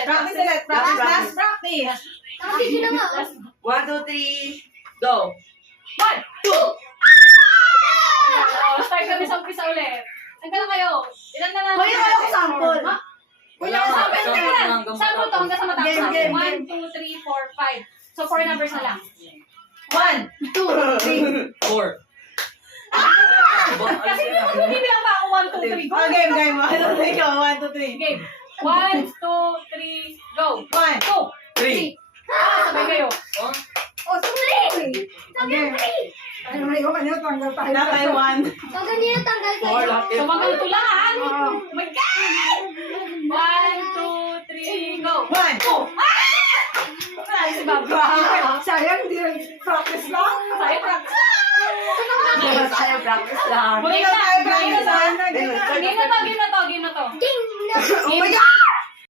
ulit. Practice ulit. Last practice. Sabi ko na nga. 1, 2, 3, go! 1, 2! Start kami sa umpisa ulit. Saan ka na kayo? Ilan na lang? Kuya, wala ko sample. Ha? Wala Kuya, ka. sample Sample na lang. hanggang Sample to hanggang sa matapos. Game, game, 1, 2, 3, 4, 5. So, 4 numbers na lang. 1, 2, 3. 4. Kasi hindi bilang pa ako 1, 2, 3. Go! Oh, game, game. 1, 2, 3, go. 1, 2, 3. Game. 1, 2, 3, go. 1. 2, 3. Sabay kayo. Oh, sumuli! Sabi ko, Na tayo 1. pag ganyan tanggal Four kayo. lang. So, mga tulangan. Oh my God! 1, 2, 3, go. 1. Ay, si Bob. Sayang, hindi practice lang. Tayo, practice. Tayo practice lang. Game na, game na to, game na to. Ding na! Oh my God!